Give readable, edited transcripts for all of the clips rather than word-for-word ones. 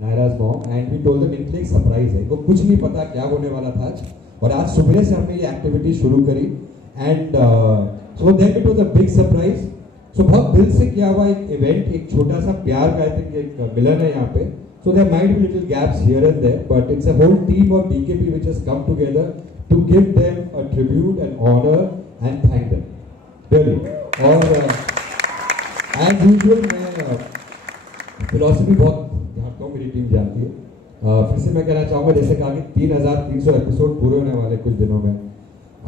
नायरा's mom, and we told them इनके लिए एक सरप्राइज है, इनको कुछ नहीं पता क्या होने वाला था आज, और आज सुबह से हमने ये एक्टिविटी शुरू करी, and so then it was a big surprise. So बहुत दिल से किया हुआ एक इवेंट, एक छोटा सा प्यार का, आई थिंक एक मिलन है यहाँ पे. So there might be little gaps here and there, but it's a whole team of DKP which has come together to give them a tribute and honor and thank them. Really. और as usual मैं philosophy बहुत जानता हूँ, मेरी team जानती है. फिर से मैं कहना चाहूँगा, जैसे कहा कि 3,300 एपिसोड पूरे होने वाले कुछ दिनों में.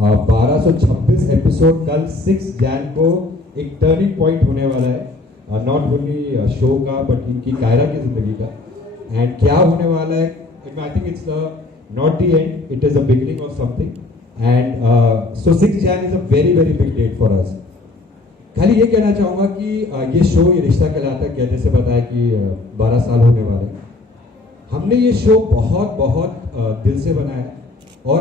1226 एपिसोड कल 6 जैन को एक टर्निंग पॉइंट होने वाला है, नॉट ओनली शो का बट इनकी कायरा की जिंदगी का. एंड क्या होने वाला है, I think it's not the end, it is a beginning of something. And so 6 Jan is a very very big date for us. खाली ये कहना चाहूँगा कि ये शो, ये रिश्ता कहलाता है, क्या जैसे बताया कि 12 साल होने वाले. हमने ये शो बहुत बहुत दिल से बनाया, और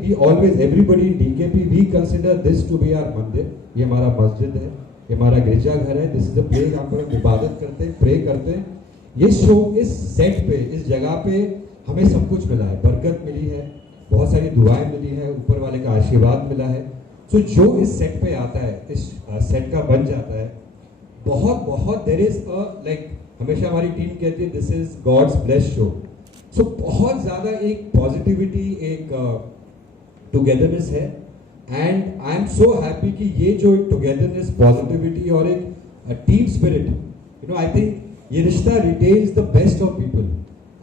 we always everybody in DKP we consider this to be our mandir. ये हमारा मस्जिद है, ये हमारा गिरजाघर है. दिस इज अ प्लेस जहाँ पर हम इबादत करते हैं, प्रे करते हैं. ये शो इस सेट पे, इस जगह पे हमें सब कुछ मिला है. बरकत मिली है, बहुत सारी दुआएं मिली है, ऊपर वाले का आशीर्वाद मिला है. सो जो इस सेट पे आता है, इस सेट का बन जाता है, बहुत बहुत देयर इज अ लाइक, हमेशा हमारी टीम कहती है this is God's blessed show. So बहुत ज्यादा एक पॉजिटिविटी, एक टुगेदरनेस है. And I am so happy कि ये जो टुगेदरनेस, पॉजिटिविटी और एक team spirit, you know, I think ये रिश्ता retains the best of people.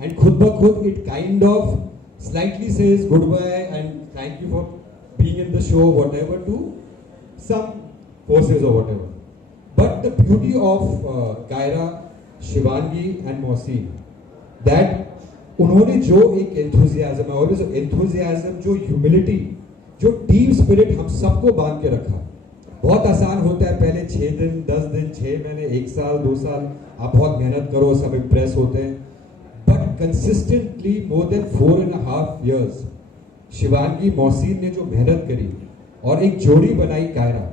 And खुद ब खुद it kind of slightly says good bye and thank you for being in the show, whatever, to some forces और whatever. But the beauty of Kaira, Shivangi and Mohsin, that उन्होंने जो एक enthusiasm, always enthusiasm, जो humility, जो team spirit हम सबको बांध के रखा. बहुत आसान होता है पहले 6 दिन, 10 दिन, 6 महीने, 1 साल, 2 साल आप बहुत मेहनत करो, सब इम्प्रेस होते हैं. But consistently more than 4.5 years Shivangi, Mohsin ने जो मेहनत करी और एक जोड़ी बनाई Kaira,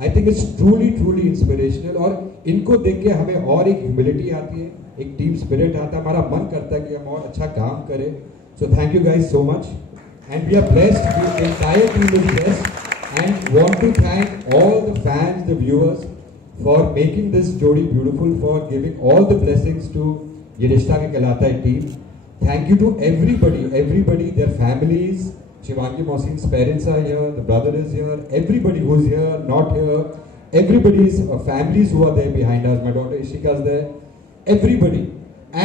I think it's truly truly inspirational. और इनको देख के हमें और एक ह्यूमिलिटी आती है, एक टीम स्पिरिट आता है, हमारा मन करता है कि हम और अच्छा काम करें. So thank you guys so much, and we are blessed, the entire team is blessed, and want to thank all the fans, the viewers, for making this jodi beautiful, for giving all the blessings to Ye Rishta Ke Kehlata Hai team. Thank you to everybody, their families. Shivangi Mohsin's parents are here, the brother is here, everybody who's here, not here, everybody's families who are there behind us. My daughter Ishika is there, everybody.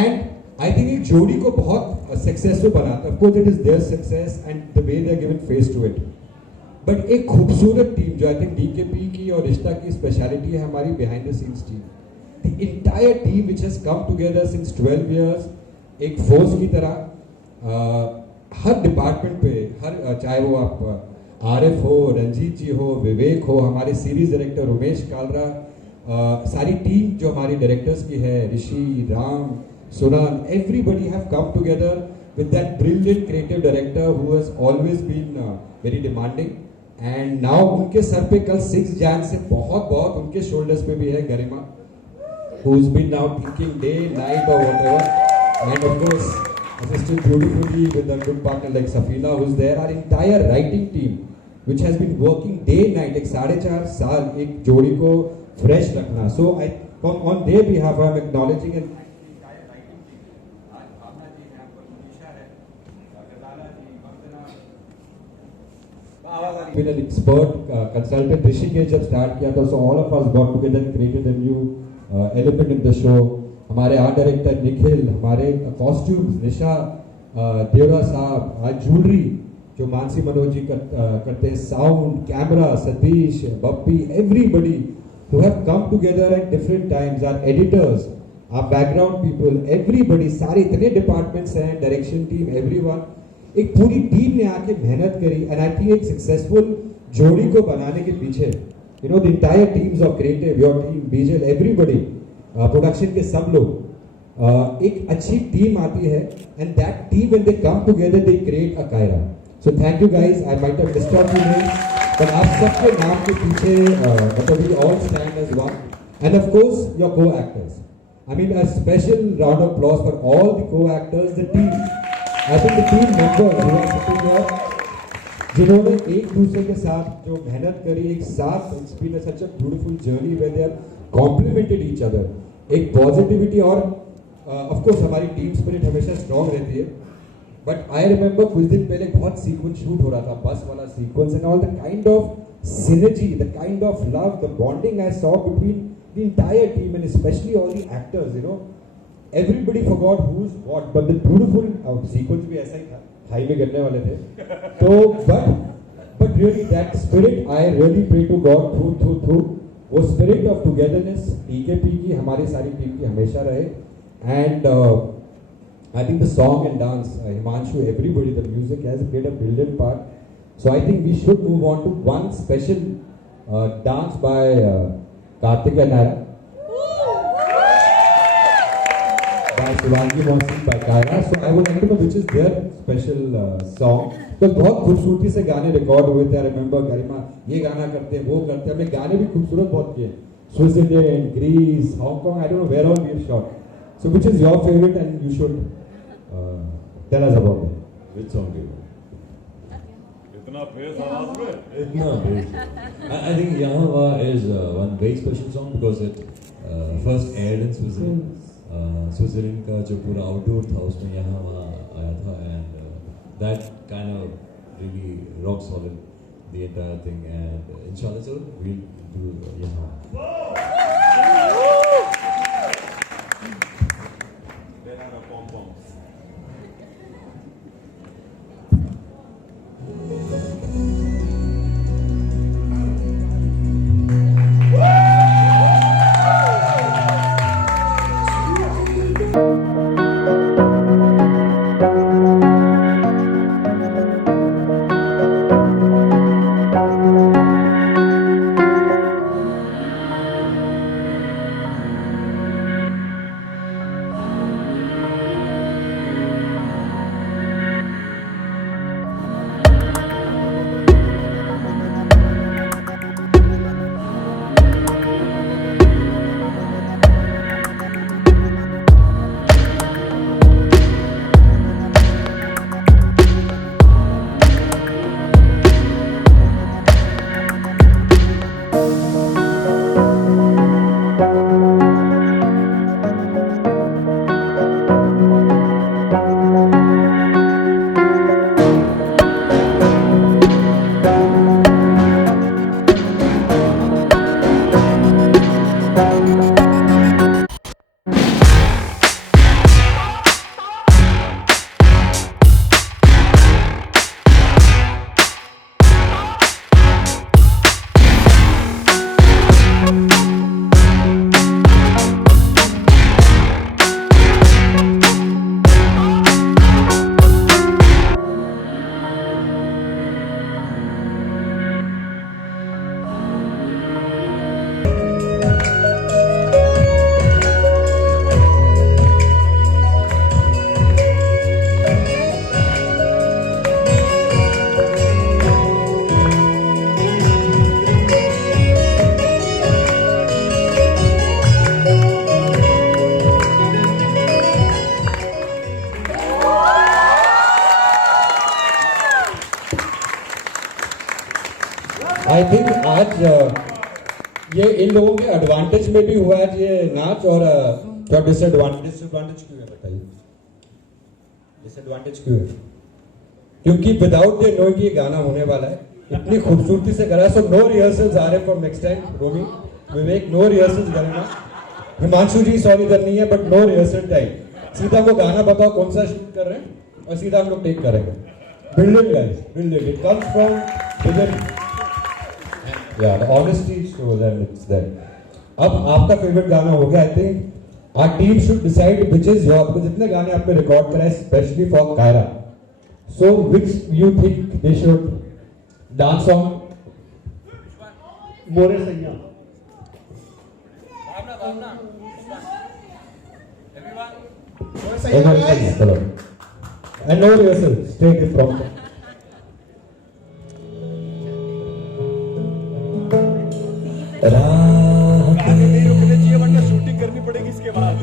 And I think एक जोड़ी को बहुत successful बनाता है. Of course it is their success and the way they are given face to it. But एक खूबसूरत team जो I think DKP की और रिश्ता की स्पेशलिटी है, हमारी behind the scenes team, the entire team which has come together since 12 years, एक फोर्स की तरह हर डिपार्टमेंट पे, हर चाहे वो आप आरिफ हो, रंजीत जी हो, विवेक हो, हमारे सीरीज डायरेक्टर उमेश कालरा, सारी टीम जो हमारी डायरेक्टर्स की है, ऋषि, राम, सुनन, everybody have come together with that brilliant creative director who has always been very demanding. And now उनके सर पे कल 6 Jan से बहुत बहुत उनके shoulders पे भी है गरिमा, who's been now thinking day, night or whatever. And of course, assisted beautifully with a good partner like Safina who's there. Our entire writing team, which has been working day, night, एक 4.5 साल एक जोड़ी को fresh रखना. So I, on their behalf, I'm acknowledging and been an expert consultant. Rishi के जब start किया था, so all of us got together and created a new element in the show. हमारे आर्ट डायरेक्टर निखिल, हमारे costumes निशा, देवरा साहब, आज jewellery जो मानसी मनोज जी करते हैं, sound, camera, Satish, Bappi, everybody who have come together at different times, our editors, our background people, everybody, सारे इतने departments हैं, डायरेक्शन टीम, everyone, एक पूरी टीम ने आके मेहनत करी. एंड आई थिंक एक सक्सेसफुल जोड़ी को बनाने के पीछे, you know, the entire teams of creative, your team, Bijal, everybody, production के सब लोग, एक अच्छी टीम आती है. And that team when they come together they create a Kaira. So thank you guys, I might have disturbed you but आप सबके नाम के पीछे मतलब we all stand as one. And of course your को actors, I mean, a special round of applause for all the co-actors, the team. I think the team members who are sitting here, जिन्होंने एक दूसरे के साथ जो मेहनत करी, एक साथ, it's been such a beautiful journey where they have complemented each other. एक पॉजिटिविटी और ऑफ कोर्स हमारी टीम स्पिरिट हमेशा स्ट्रांग रहती है. बट आई रिमेंबर कुछ दिन पहले बहुत सीक्वेंस शूट हो रहा था, बस वाला sequence, and all the kind of synergy, the kind of love, the bonding I saw between the entire team and especially all the actors, you know, everybody forgot who's what, but the beautiful sequence भी ऐसा ही था, खाई में गिरने वाले थे. So but really that spirit I really pray to God through वो spirit of togetherness TKP की हमारी सारी टीम की हमेशा रहे. And I think the song and dance, Himanshu, everybody, the music has played a brilliant part. So I think we should move on to one special dance by Karthik and Naira, by Shivangi Mohsin, by Kaira. So I would like to know which is their special song. Because बहुत खूबसूरती से गाने record हुए थे. I remember गरिमा ये गाना करते हैं, वो करते हैं. हमने गाने भी खूबसूरत बहुत किए. Switzerland, Greece, Hong Kong, I don't know where all we have shot. So which is your favorite, and you should tell us about it. Which song do you want? इतना face I think Yahawa is one very special song because it first aired in Switzerland. Switzerland का जो पूरा outdoor था उसमें Yahawa आया था, and that kind of really rock solid the entire thing, and inshallah so we'll do Yahawa. They have a pom-poms. I think आज ये इन लोगों के एडवांटेज में भी हुआ है ये नाच, और क्या डिसएडवांटेज क्यों है बताइए? डिसएडवांटेज क्यों है? क्योंकि विदाउट दे नो कि ये गाना होने वाला है, इतनी खूबसूरती से करा. सो नो रिहर्सल्स आ रहे for next time. Romi, Vivek, no rehearsals करना. हिमांशु जी सॉरी करनी है, बट नो रिहर्सल टाइम. सीधा वो गाना बताओ कौन सा शूट कर रहे हैं और सीधा हम लोग टेक करेंगे. Brilliant guys, brilliant. It comes from within. Yeah, the honesty shows and it's there. अब आपका फेवरेट गाना हो गया. I think our team should decide which is your, because जितने गाने आपने रिकॉर्ड कराए specially for Kaira, so which you think they should dance on? मोरे सैया. Everyone, चलो. And no rehearsal, take it from. गाने नहीं रुकने चाहिए वरना शूटिंग करनी पड़ेगी इसके बाद.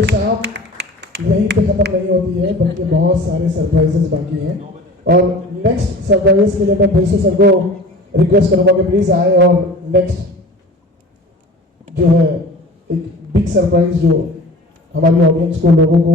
ये शाम यहीं पे खत्म नहीं होती है, बल्कि बहुत सारे सरप्राइजेस बाकी हैं। और नेक्स्ट सरप्राइज के लिए मैं दिल से सबको रिक्वेस्ट करूंगा कि प्लीज आए, और नेक्स्ट जो है एक बिग सरप्राइज जो हमारी ऑडियंस को, लोगों को